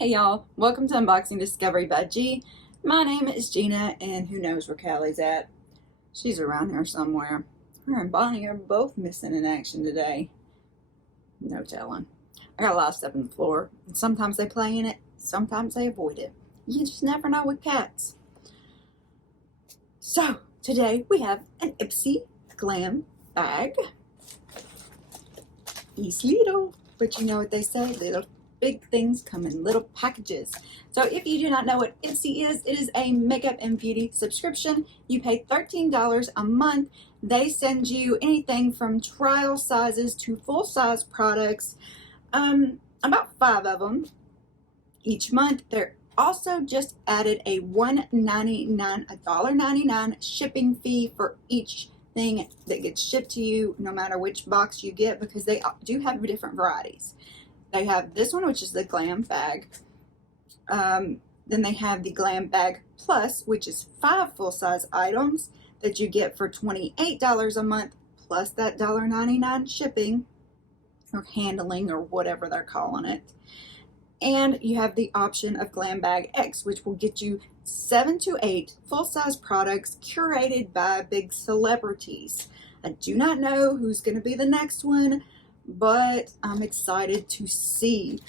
Hey y'all, welcome to Unboxing Discovery by G. My name is Gina, and who knows where Callie's at. She's around here somewhere. Her and Bonnie are both missing in action today. No telling. I got a lot of stuff on the floor, and sometimes they play in it, sometimes they avoid it. You just never know with cats. So, today we have an Ipsy Glam Bag. It's little, but you know what they say, little big things come in little packages. So if you do not know what Ipsy is, it is a makeup and beauty subscription. You pay $13 a month. They send you anything from trial sizes to full-size products, about 5 of them each month. They're also just added a $1.99 shipping fee for each thing that gets shipped to you, no matter which box you get, because they do have different varieties. They have this one, which is the Glam Bag. Then they have the Glam Bag Plus, which is 5 full-size items that you get for $28 a month, plus that $1.99 shipping or handling or whatever they're calling it. And you have the option of Glam Bag X, which will get you 7 to 8 full-size products curated by big celebrities. I do not know who's going to be the next one, but I'm excited to see.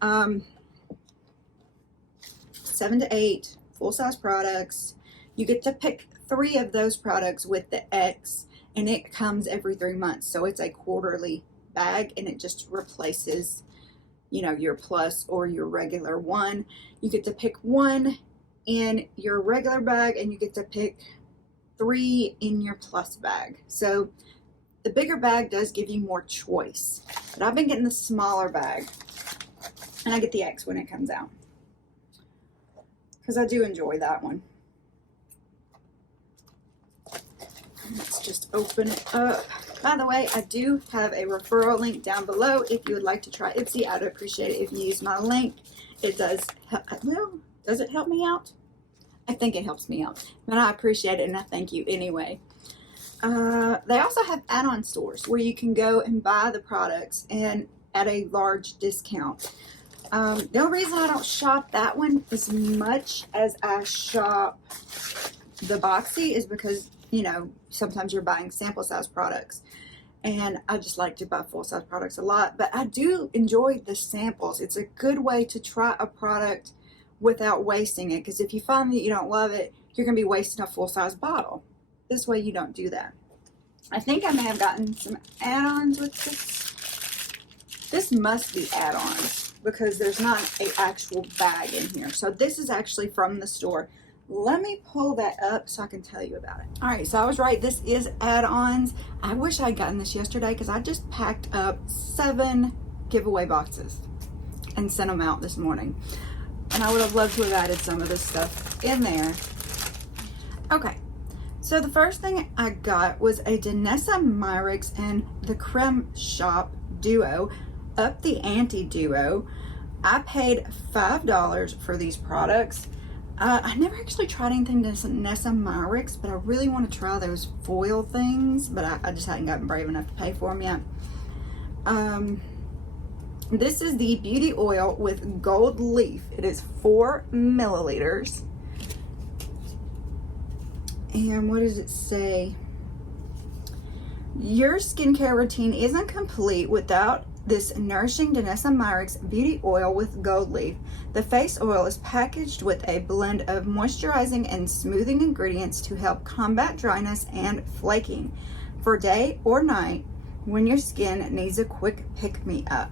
7 to 8 full-size products. You get to pick 3 of those products with the X, and it comes every 3 months. So it's a quarterly bag, and it just replaces, you know, your plus or your regular one. You get to pick 1 in your regular bag, and you get to pick 3 in your plus bag. So the bigger bag does give you more choice, but I've been getting the smaller bag, and I get the X when it comes out because I do enjoy that one. Let's just open it up. By the way, I do have a referral link down below if you would like to try Ipsy. I'd appreciate it if you use my link. It does, well, does it help me out? I think it helps me out, but I appreciate it, and I thank you anyway. They also have add-on stores where you can go and buy the products and at a large discount. The only reason I don't shop that one as much as I shop the Boxy is because, you know, sometimes you're buying sample size products, and I just like to buy full size products a lot. But I do enjoy the samples. It's a good way to try a product without wasting it, because if you find that you don't love it, you're going to be wasting a full size bottle. This way you don't do that. I think I may have gotten some add-ons with this. This must be add-ons because there's not an actual bag in here. So this is actually from the store. Let me pull that up so I can tell you about it. All right, so I was right. This is add-ons. I wish I'd gotten this yesterday because I just packed up 7 giveaway boxes and sent them out this morning. And I would have loved to have added some of this stuff in there. Okay. So the first thing I got was a DANESSA and the CRÈME shop duo, up the Ante Duo. I paid $5 for these products. I never actually tried anything danessamyricks, but I really want to try those foil things, but I just hadn't gotten brave enough to pay for them yet. This is the beauty oil with gold leaf. It is 4 milliliters. And what does it say? Your skincare routine isn't complete without this nourishing danessamyricks beauty oil with gold leaf. The face oil is packaged with a blend of moisturizing and smoothing ingredients to help combat dryness and flaking for day or night when your skin needs a quick pick-me-up.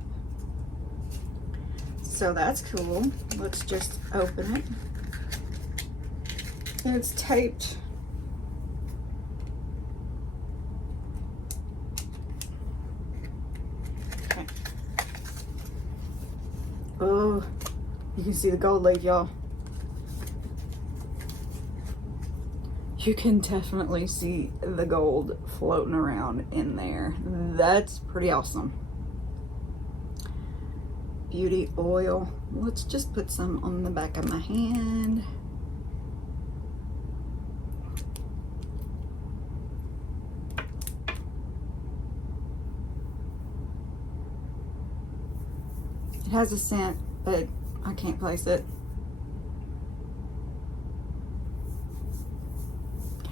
So that's cool. Let's just open it. It's taped. Oh, you can see the gold leaf, y'all. You can definitely see the gold floating around in there. That's pretty awesome. Beauty oil. Let's just put some on the back of my hand. It has a scent, but I can't place it.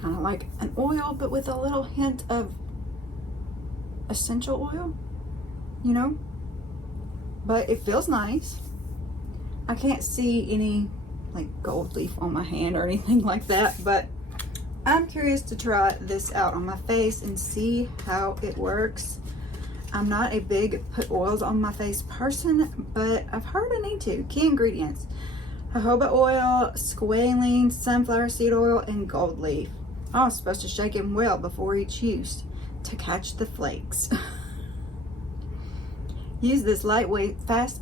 Kind of like an oil, but with a little hint of essential oil, you know? But it feels nice. I can't see any like gold leaf on my hand or anything like that, but I'm curious to try this out on my face and see how it works. I'm not a big put oils on my face person, but I've heard I need to. Key ingredients: jojoba oil, squalene, sunflower seed oil, and gold leaf. Oh, I'm supposed to shake them well before each use to catch the flakes. Use this lightweight, fast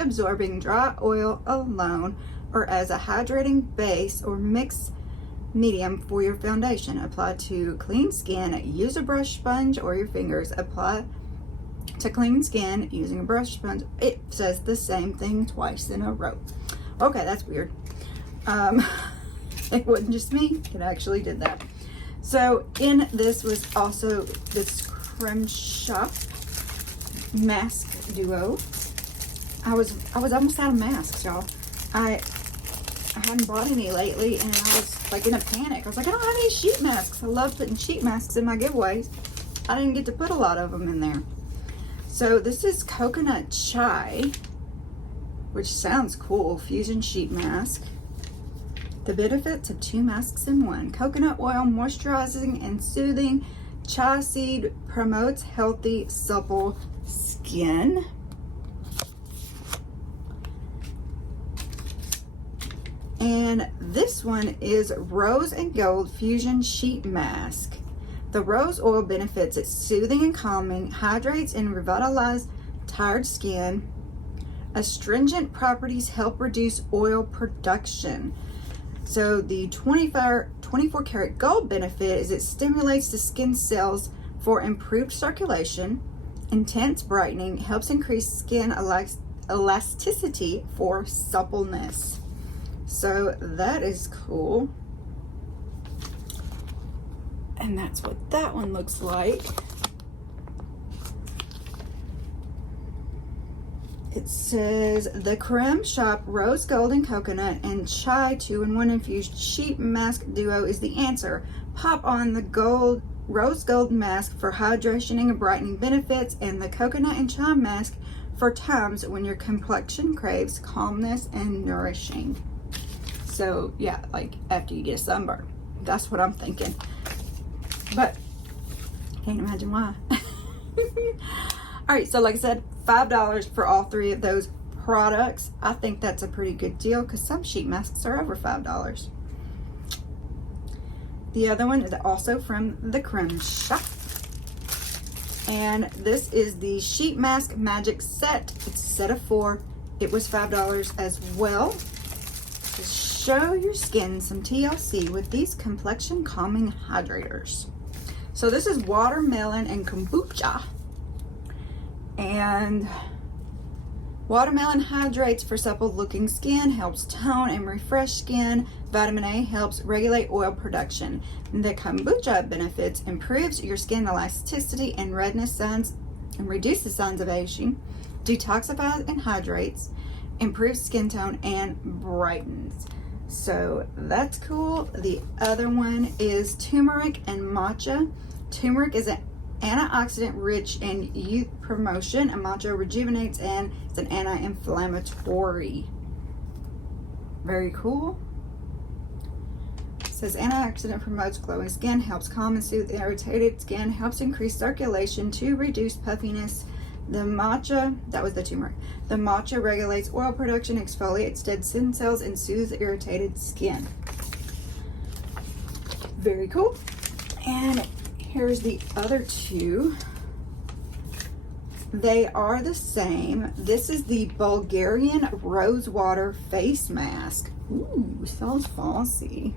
absorbing dry oil alone or as a hydrating base or mix medium for your foundation. Apply to clean skin. Use a brush sponge or your fingers. Apply to clean skin using a brush sponge. It says the same thing twice in a row. Okay, that's weird. It wasn't just me, it actually did that. So in this was also this CRÈME Shop Mask Duo. I was almost out of masks, y'all. I hadn't bought any lately, and I was like in a panic. I was like, I don't have any sheet masks. I love putting sheet masks in my giveaways. I didn't get to put a lot of them in there. So this is coconut chai, which sounds cool. Fusion sheet mask. The benefits of 2 masks in 1. Coconut oil, moisturizing and soothing. Chia seed promotes healthy, supple skin. And this one is Rose and Gold Fusion Sheet Mask. The rose oil benefits it's soothing and calming, hydrates and revitalizes tired skin. Astringent properties help reduce oil production. So the 24 karat gold benefit is it stimulates the skin cells for improved circulation, intense brightening, helps increase skin elasticity for suppleness. So that is cool. And that's what that one looks like. It says the CRÈME Shop Rose Gold and Coconut and Chai 2-in-1 Infused Sheet Mask Duo is the answer. Pop on the rose gold mask for hydration and brightening benefits, and the coconut and chai mask for times when your complexion craves calmness and nourishing. So yeah, like after you get a sunburn. That's what I'm thinking. But can't imagine why. All right, so like I said, $5 for all 3 of those products. I think that's a pretty good deal because some sheet masks are over $5. The other one is also from the CRÈME Shop. And this is the Sheet Mask Magic Set. It's a set of 4. It was $5 as well. Just show your skin some TLC with these complexion calming hydrators. So this is watermelon and kombucha. And watermelon hydrates for supple looking skin, helps tone and refresh skin. Vitamin A helps regulate oil production. The kombucha benefits improves your skin elasticity and redness signs and reduces signs of aging, detoxifies and hydrates, improves skin tone and brightens. So that's cool. The other one is turmeric and matcha. Turmeric is an antioxidant rich in youth promotion, and matcha rejuvenates and it's an anti-inflammatory. Very cool. It says antioxidant promotes glowing skin, helps calm and soothe irritated skin, helps increase circulation to reduce puffiness. The matcha, that was the turmeric. The matcha regulates oil production, exfoliates dead skin cells, and soothes irritated skin. Very cool. And here's the other 2. They are the same. This is the Bulgarian Rose Water Face Mask. Ooh, sounds fancy.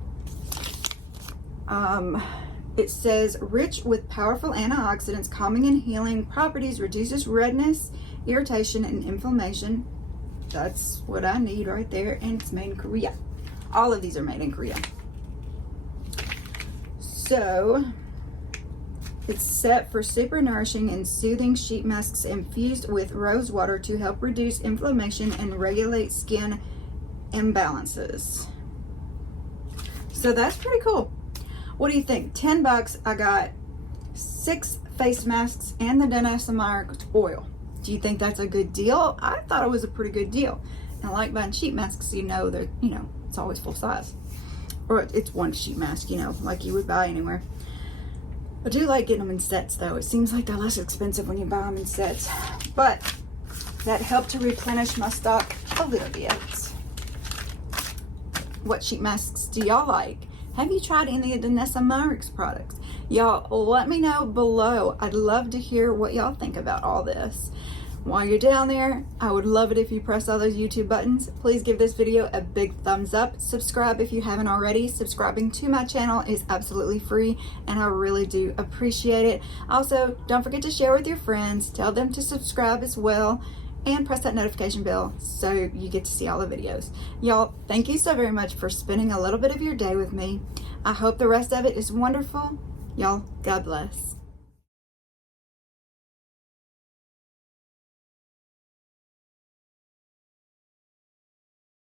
It says, rich with powerful antioxidants, calming and healing properties, reduces redness, irritation, and inflammation. That's what I need right there, and it's made in Korea. All of these are made in Korea. So It's set for super nourishing and soothing sheet masks infused with rose water to help reduce inflammation and regulate skin imbalances. So that's pretty cool. What do you think? $10, I got 6 face masks and the DANESSA oil. Do you think that's a good deal? I thought it was a pretty good deal. And I like buying sheet masks, you know, they're, you know, it's always full size. Or it's one sheet mask, you know, like you would buy anywhere. I do like getting them in sets though. It seems like they're less expensive when you buy them in sets. But that helped to replenish my stock a little bit. What sheet masks do y'all like? Have you tried any of the danessamyricks products? Y'all let me know below. I'd love to hear what y'all think about all this. While you're down there, I would love it if you press all those YouTube buttons. Please give this video a big thumbs up. Subscribe if you haven't already. Subscribing to my channel is absolutely free and I really do appreciate it. Also, don't forget to share with your friends. Tell them to subscribe as well and press that notification bell so you get to see all the videos. Y'all, thank you so very much for spending a little bit of your day with me. I hope the rest of it is wonderful. Y'all, God bless.